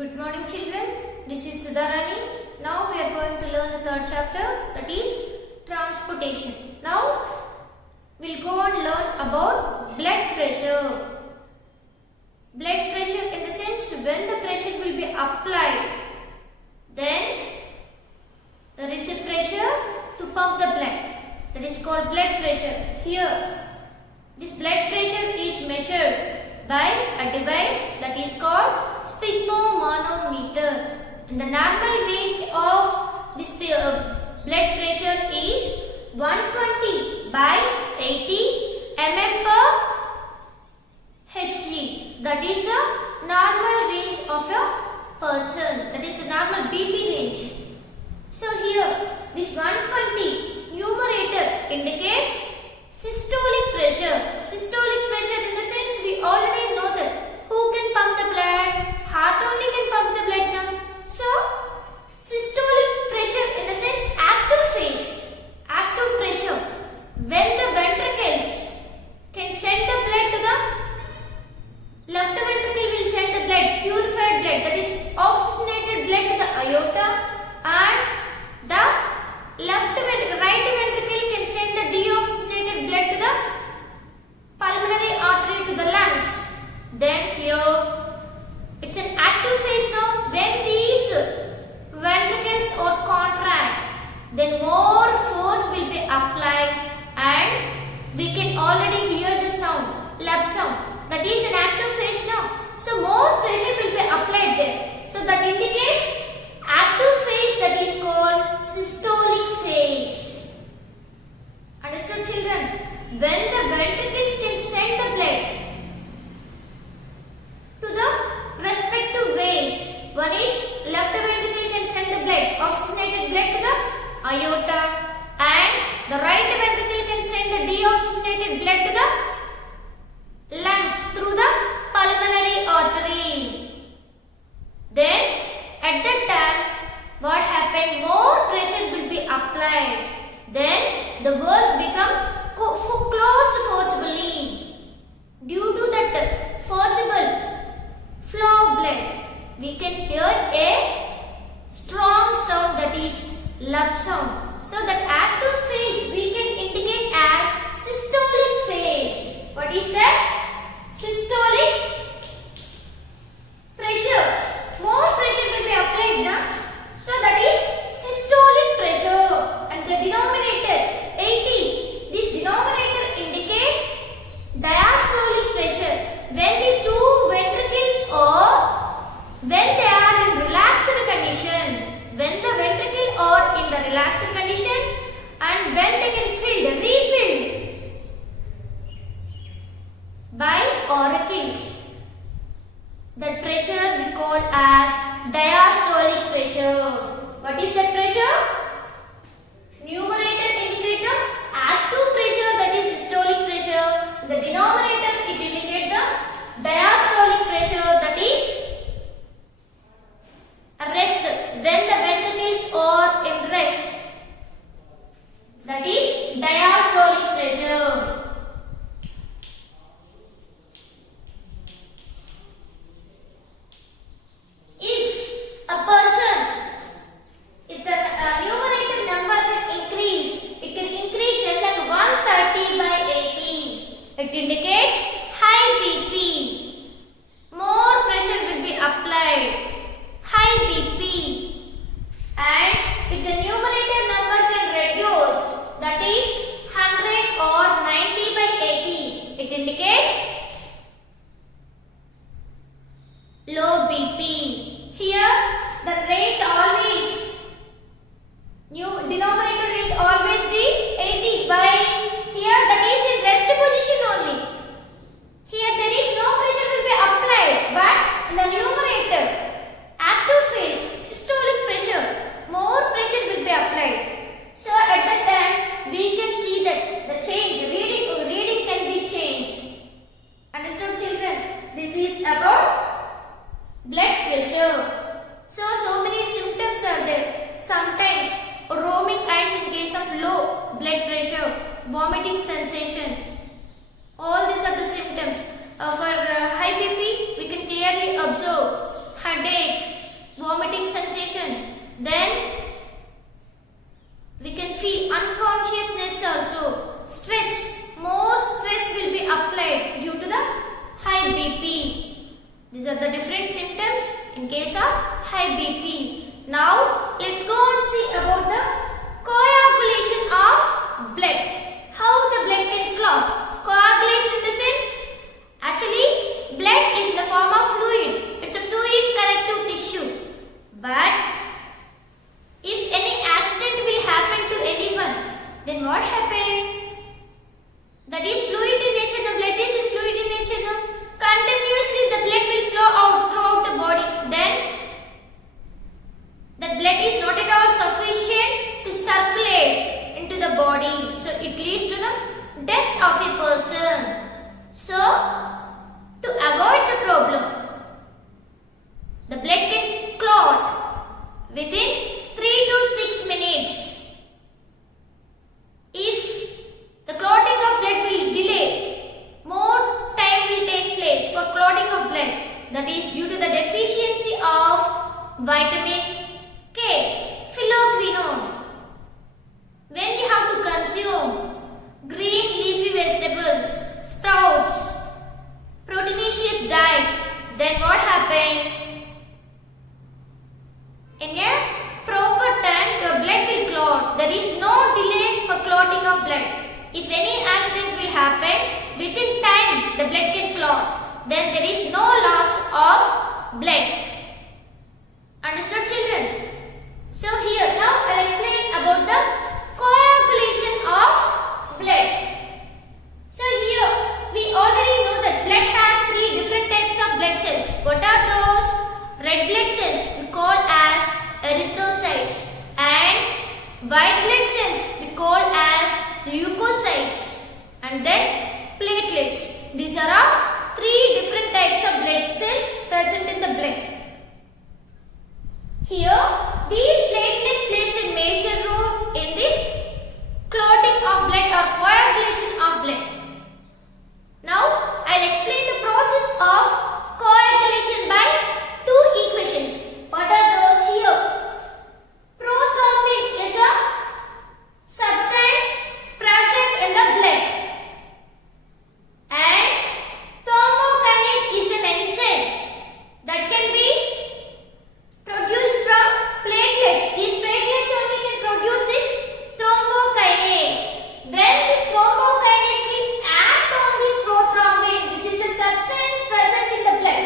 Good morning children, this is Sudharani. Now we are going to learn the third chapter, that is transportation. Now we will go and learn about blood pressure. Blood pressure in the sense when the pressure will be applied, then there is a pressure to pump the blood. That is called blood pressure. Here, this blood pressure is measured by a device that is called sphygmomanometer. And the normal range of this blood pressure is 120 by 80 mm per Hg. That is a normal range of a person. That is a normal BP range. So here, this 120 numerator indicates systolic pressure. Systolic pressure in the sense we already know that who can pump the blood? Heart only can pump the blood now. So, systolic pressure in the sense active phase, active pressure. When the ventricles can send the blood to the left ventricle will send the blood, purified blood, that is oxygenated blood to the aorta, and the right ventricle can send the deoxygenated blood to the pulmonary artery to the lungs. Then here it's an active phase now. When these ventricles are contract, then more force will be applied and we can already hear the sound, lap sound. That is an active phase now. So more pressure will be applied there. So that indicates active phase, that is called systolic phase. Understood children? When the ventricles can send the blood to the respective ways. One is left ventricle can send the blood, oxygenated blood to the aorta, and the right ventricle can send the deoxygenated blood to the lungs through the pulmonary artery. Then at that time what happened? More pressure will be applied. Then the valves become closed forcibly. Due to that forcible flow of blood, we can hear a strong sound, that is lap sound. So that active phase we can indicate as systolic phase. What is that? Systolic pressure. More pressure will be applied now. So that is systolic pressure. And the denominator 80. This denominator indicate diastolic pressure. When these two ventricles are, when they are in relaxed condition, when the ventricle are in the relaxed condition and when they can refilled by auricles, that pressure we call as diastolic pressure. What is that pressure? Numerator indicator active pressure, that is systolic pressure. The denominator it indicates the diastolic pressure, that is rest. When the ventricles are in rest, that is diastolic pressure. If a person, if the numerator number can increase, it can increase just like 130 by 80. It indicates high BP. More pressure will be applied. High BP. And if the numerator number can reduce, that is 100 or 90 by 80, it indicates low BP. Here the range always, denominator range always be 80 by, here that is in rest position only. high BP. Now let's go and see about the coagulation of blood. How the blood can clot. Coagulation in the sense, actually blood is the form of fluid. It's a fluid connective tissue. But if any accident will happen to anyone, then what happened? That is fluid in nature. The blood is in fluid in nature. No? Continuously the blood will flow out throughout the body. Then the blood is not at all sufficient to circulate into the body. So it leads to the death of a person. So to avoid the problem, the blood can clot within 3 to 6 minutes. If the clotting of blood will delay, more time will take place for clotting of blood. That is due to the deficiency of vitamin K, phylloquinone. When we have to consume green leafy vegetables, sprouts, proteinaceous diet, then what happened? In a proper time, your blood will clot. There is no delay for clotting of blood. If any accident will happen, within time the blood can clot. Then there is no loss of blood. Understood, children? So here now I will explain about the coagulation of blood. So here we already know that blood has 3 different types of blood cells. What are those? Red blood cells we call as erythrocytes, and white blood cells we call as leukocytes, and then platelets. These are of 3 different types of blood cells present in the blood. Here, these platelets plays a major role in this clotting of blood or coagulation of blood. Now, I will explain the process of coagulation by 2 equations. What are those here? Prothrombin is a substance present in the blood, and thrombokinase is an enzyme that can be produced from platelets. These platelets only can produce this thrombokinase. When this thrombokinase can act on this prothrombin, this is a substance present in the blood.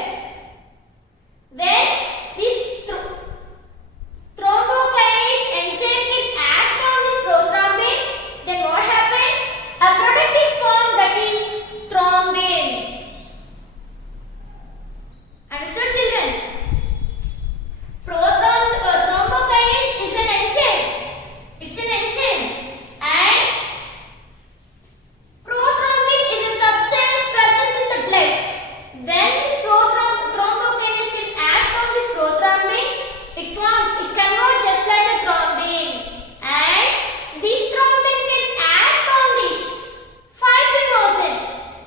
When this thrombokinase enzyme can act on this prothrombin, then what happened? A product is formed, that is thrombin. Understood, children? Thrombokinase is an enzyme. It's an enzyme, and prothrombin is a substance present in the blood. When this thrombokinase can act on this prothrombin, it converts just like a thrombin, and this thrombin can act on this fibrinogen.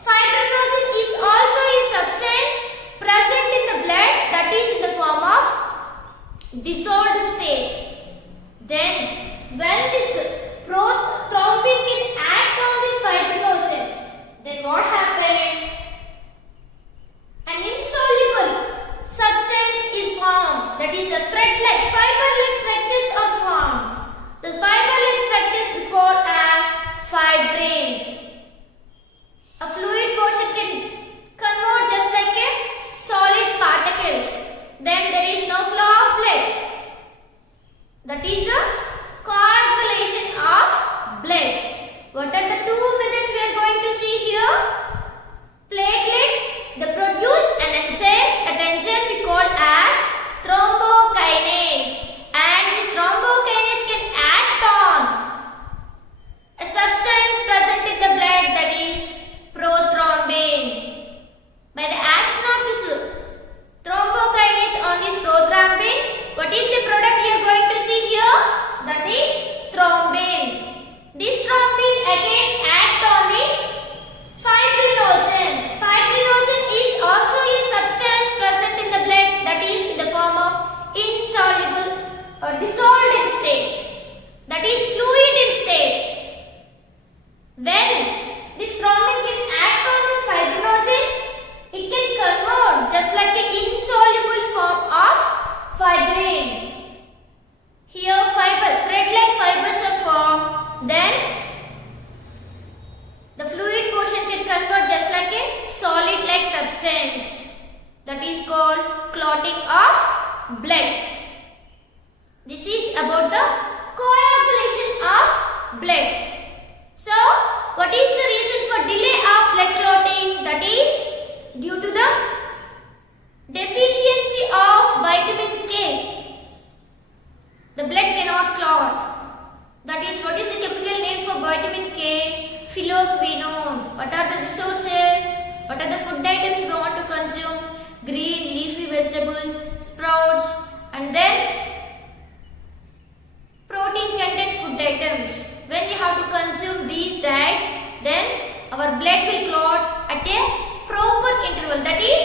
Fibrinogen is also a substance present in the blood, that is in the form of dissolved state. Then when this thrombin can act on this fibrinogen, then what happened? An insoluble substance is formed, that is a thread-like, fiber-like structures are formed. The fiber-like structures we call as fibrin. A fluid portion can convert just like a solid particles. Then there is no flow of blood. That is a coagulation of blood. What are the 2 methods we are going to see here? Platelets, they produce an enzyme. That enzyme we call as thrombokinase. And this thrombokinase can act on a substance present in the blood, that is prothrombin. By the action of this thrombokinase on this prothrombin, what is the product you are going to see here? substance that is called clotting of blood. This is about the coagulation of blood. So, what is the reason for delay of blood clotting? That is due to the deficiency of vitamin K. The blood cannot clot. That is, what is the chemical name for vitamin K? Phylloquinone. What are the resources? What are the food items we want to consume? Green leafy vegetables, sprouts, and then protein content food items. When we have to consume these diet, then our blood will clot at a proper interval. That is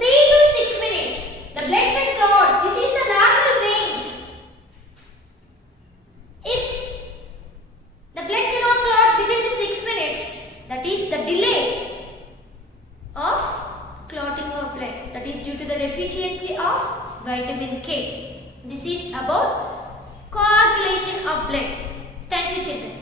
3 to 6 minutes. The blood can clot. This is the normal range. If the blood cannot clot within the 6 minutes, that is the delay of clotting of blood. That is due to the deficiency of vitamin K. This is about coagulation of blood. Thank you, children.